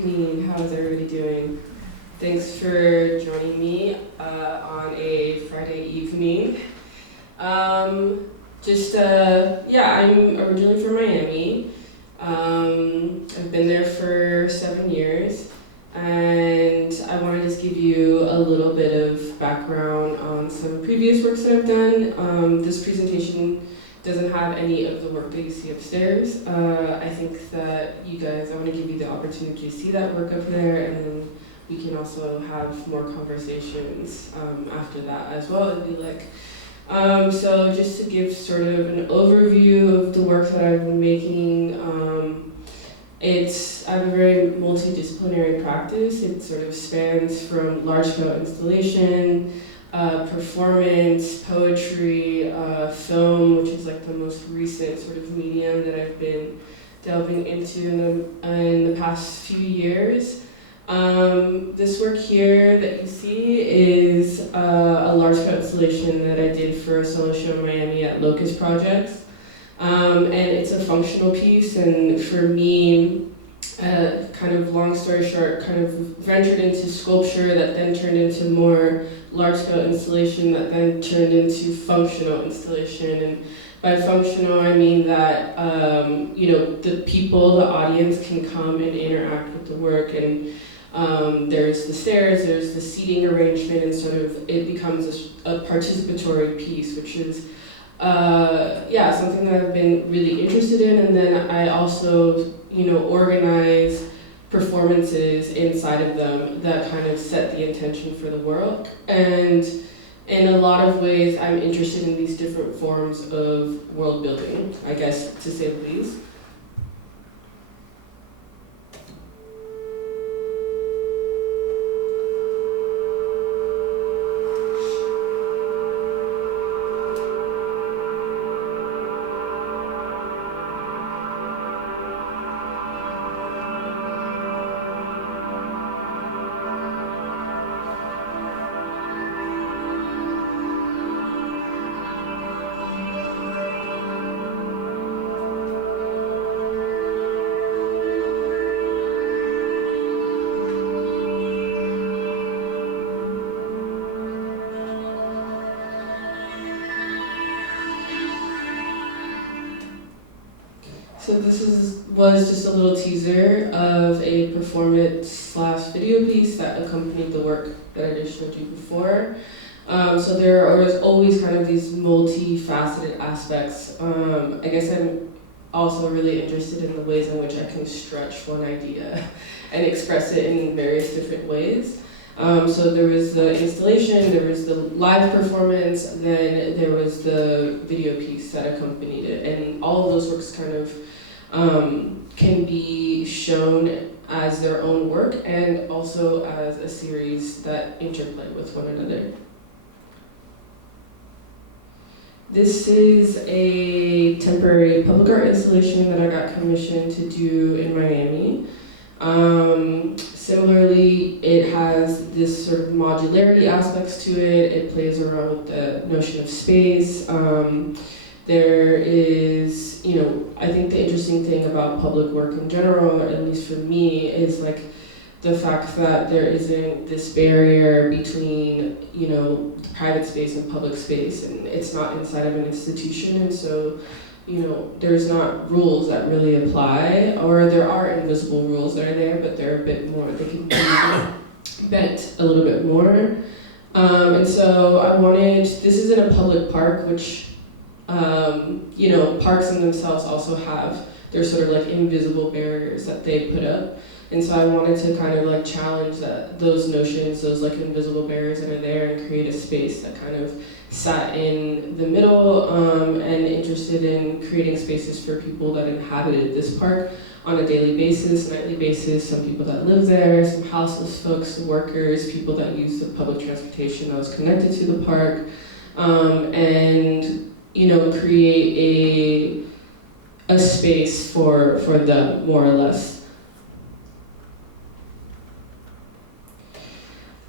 evening. How's everybody doing? Thanks for joining me on a Friday evening. I'm originally from Miami. I've been there for 7 years, and I want to just give you a little bit of background on some previous works that I've done. This presentation doesn't have any of the work that you see upstairs. I think that I want to give you the opportunity to see that work up there, and then we can also have more conversations after that as well, if you like. So just to give sort of an overview of the work that I've been making, I have a very multidisciplinary practice. It sort of spans from large-scale installation, performance, poetry, film, which is like the most recent sort of medium that I've been delving into in the past few years. This work here that you see is a large-scale installation that I did for a solo show in Miami at Locust Projects. And it's a functional piece, and for me, kind of long story short, kind of ventured into sculpture that then turned into more large-scale installation that then turned into functional installation. And by functional, I mean that, the people, the audience can come and interact with the work, and there's the stairs, there's the seating arrangement, and sort of it becomes a participatory piece, which is something that I've been really interested in. And then I also, organize performances inside of them that kind of set the intention for the work. And in a lot of ways, I'm interested in these different forms of world building, I guess, to say the least. So this was just a little teaser of a performance/video piece that accompanied the work that I just showed you before. So there are always kind of these multifaceted aspects. I guess I'm also really interested in the ways in which I can stretch one idea and express it in various different ways. So there was the installation, there was the live performance, then there was the video piece that accompanied it. And all of those works kind of can be shown as their own work and also as a series that interplay with one another. This is a temporary public art installation that I got commissioned to do in Miami. Similarly, it has this sort of modularity aspects to it. It plays around with the notion of space. There is, I think the interesting thing about public work in general, or at least for me, is like the fact that there isn't this barrier between, private space and public space, and it's not inside of an institution, and so, there's not rules that really apply, or there are invisible rules that are there, but they're a bit more, they can be bent a little bit more. And so this is in a public park, which parks in themselves also have their sort of like invisible barriers that they put up. And so I wanted to kind of like challenge those notions, those like invisible barriers that are there, and create a space that kind of sat in the middle, and interested in creating spaces for people that inhabited this park on a daily basis, nightly basis, some people that live there, some houseless folks, workers, people that use the public transportation that was connected to the park, and create a space for them, more or less.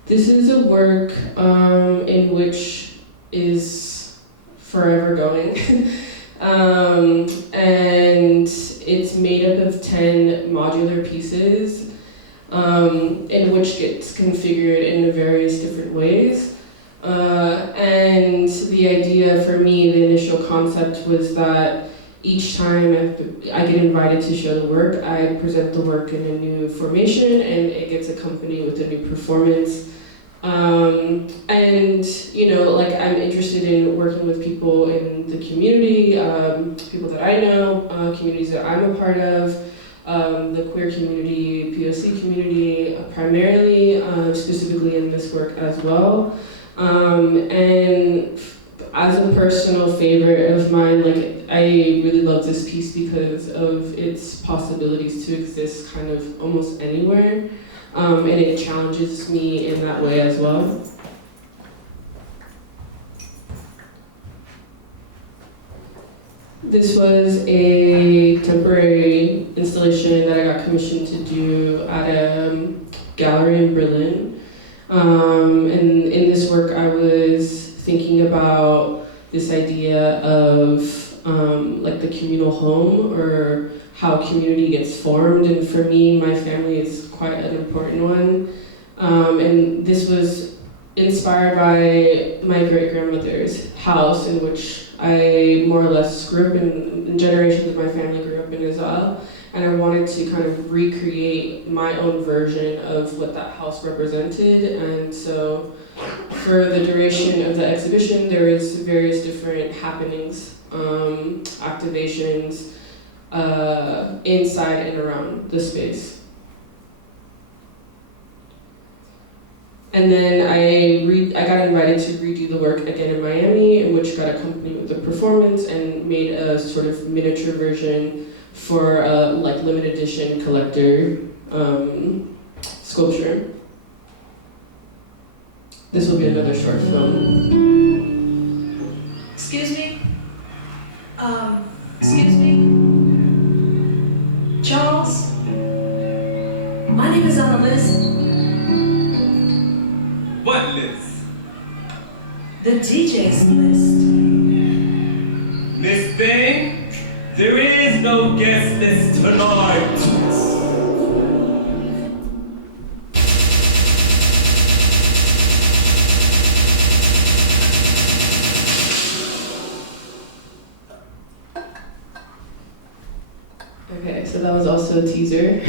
This is a work in which is forever going. And it's made up of 10 modular pieces. in which gets configured in various different ways. And the idea for me, the initial concept was that each time I get invited to show the work, I present the work in a new formation and it gets accompanied with a new performance. And like I'm interested in working with people in the community, people that I know, communities that I'm a part of, the queer community, POC community, primarily, specifically in this work as well. And as a personal favorite of mine, like I really love this piece because of its possibilities to exist kind of almost anywhere. And it challenges me in that way as well. This was a temporary installation that I got commissioned to do at a gallery in Berlin. And in this work, I was thinking about this idea of like the communal home or how community gets formed. And for me, my family is quite an important one. And this was inspired by my great-grandmother's house, in which I more or less grew up in, and generations of my family grew up in as well. And I wanted to kind of recreate my own version of what that house represented. And so for the duration of the exhibition, there is various different happenings, activations, inside and around the space. And then I got invited to redo the work again in Miami, in which got accompanied with a performance and made a sort of miniature version for a like limited edition collector sculpture. This will be another short film. Excuse me? Excuse me? Charles? My name is on the list. What list? The DJ's list. Miss Thing, there is no guest list tonight. Okay, so that was also a teaser.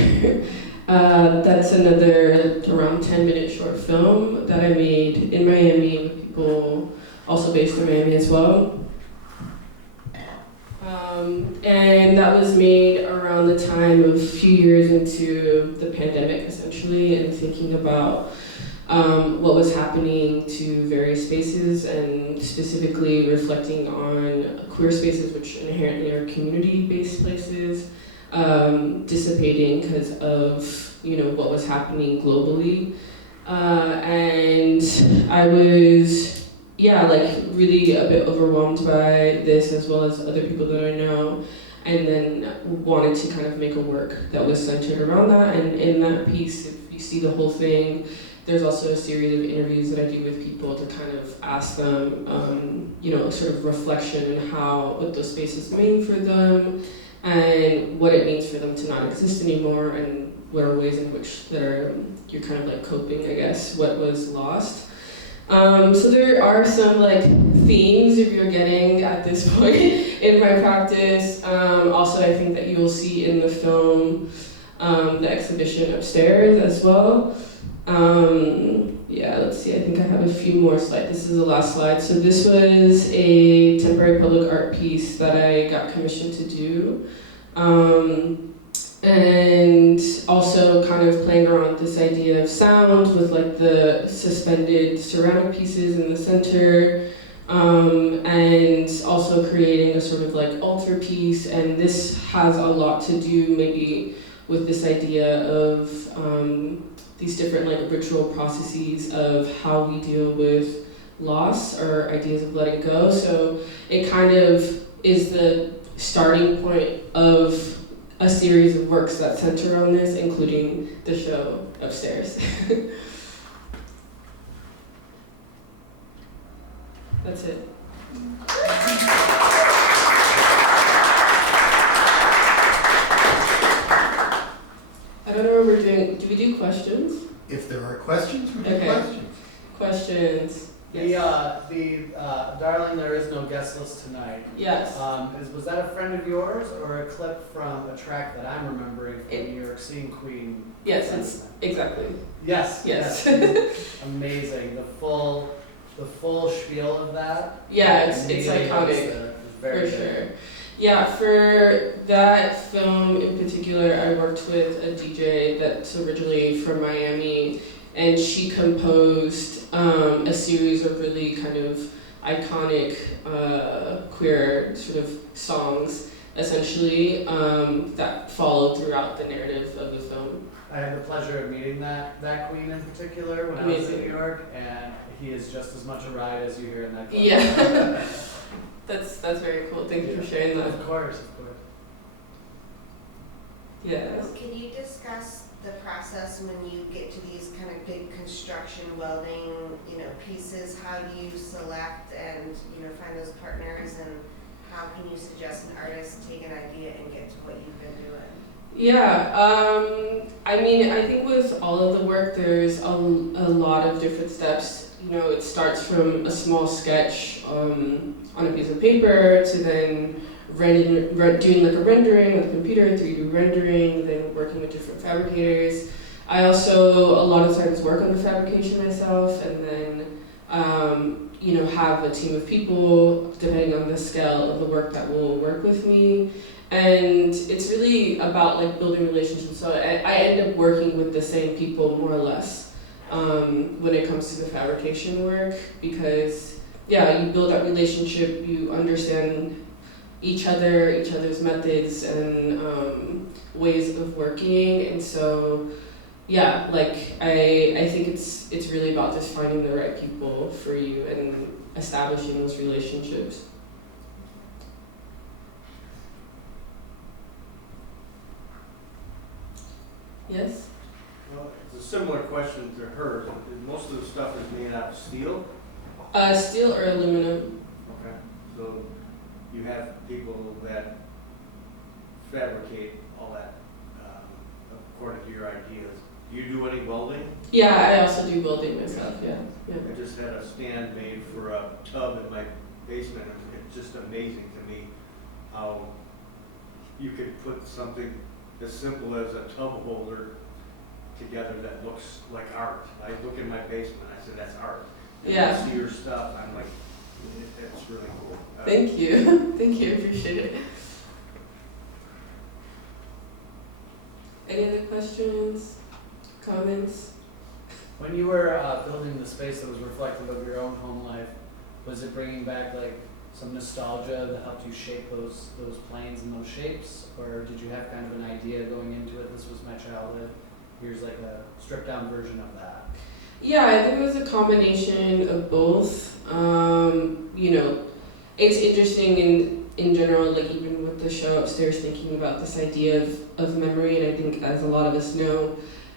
That's another around 10-minute short film that I made in Miami with people also based in Miami as well. And that was made around the time of a few years into the pandemic, essentially, and thinking about what was happening to various spaces, and specifically reflecting on queer spaces, which inherently are community-based places, dissipating because of what was happening globally, and I was really a bit overwhelmed by this, as well as other people that I know, and then wanted to kind of make a work that was centered around that. And in that piece, if you see the whole thing, there's also a series of interviews that I do with people to kind of ask them, sort of reflection on what those spaces mean for them, and what it means for them to not exist anymore, and what are ways in which you're kind of like coping, I guess, what was lost. So there are some themes, if you're getting at this point in my practice. Also, I think that you will see in the film the exhibition upstairs as well. Let's see, I think I have a few more slides. This is the last slide. So this was a temporary public art piece that I got commissioned to do. And also kind of playing around with this idea of sound with the suspended ceramic pieces in the center, and also creating a sort of altar piece. And this has a lot to do maybe with this idea of these different ritual processes of how we deal with loss or ideas of letting go. So it kind of is the starting point of a series of works that center on this, including the show upstairs. That's it. I don't know what we're doing. Do we do questions? If there are questions, we do Okay. questions. Questions? The Darling, There Is No Guest List Tonight. Yes. Was that a friend of yours or a clip from a track that I'm remembering from New York Seeing Queen? Yes, it's exactly. Yes. Yes. Amazing. The full spiel of that. Yeah, it's Immediately iconic. noticed it. Very For good. sure. Yeah, for that film in particular, I worked with a DJ that's originally from Miami, and she composed a series of really kind of iconic queer sort of songs, essentially, that followed throughout the narrative of the film. I had the pleasure of meeting that queen in particular when I was in New York, and he is just as much a ride as you hear in that clip. Yeah. That's very cool. Thank you for sharing that. Of course. Yes. Can you discuss the process when you get to these kind of big construction welding, pieces? How do you select and, find those partners, and how can you suggest an artist take an idea and get to what you've been doing? Yeah, I mean, I think with all of the work, there's a lot of different steps. It starts from a small sketch on a piece of paper to then doing like a rendering with a computer, 3D rendering, then working with different fabricators. I also a lot of times work on the fabrication myself, and then have a team of people depending on the scale of the work that will work with me. And it's really about like building relationships. So I end up working with the same people more or less when it comes to the fabrication work, because you build that relationship, you understand each other's methods and ways of working, and so I think it's really about just finding the right people for you and establishing those relationships. Yes? Well, it's a similar question to hers. Most of the stuff is made out of steel. Steel or aluminum. Okay. So you have people that fabricate all that according to your ideas. Do you do any welding? Yeah, I also do welding myself, yeah. I just had a stand made for a tub in my basement, and it's just amazing to me how you could put something as simple as a tub holder together that looks like art. I look in my basement, I said, that's art. And Yeah. I see your stuff, I'm like, it's really cool. Thank you. Thank you, I appreciate it. Any other questions, comments? When you were building the space that was reflective of your own home life, was it bringing back like some nostalgia that helped you shape those planes and those shapes, or did you have kind of an idea going into it? This was my childhood. Here's like a stripped down version of that. Yeah, I think it was a combination of both. It's interesting in general, like even with the show upstairs, thinking about this idea of memory, and I think as a lot of us know,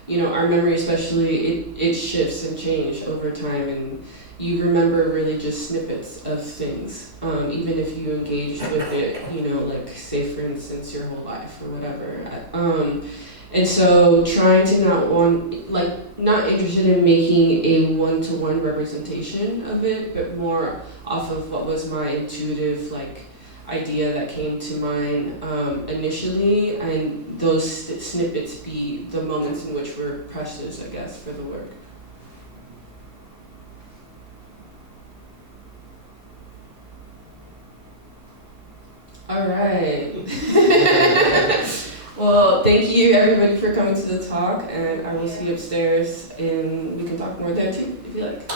our memory especially, it shifts and changes over time, and you remember really just snippets of things, even if you engaged with it, like say for instance your whole life or whatever. And so trying to not interested in making a one-to-one representation of it, but more off of what was my intuitive idea that came to mind initially, and those snippets be the moments in which were precious, I guess, for the work. All right. Well, thank you everybody for coming to the talk, and I will see you upstairs, and we can talk more there too, if you like.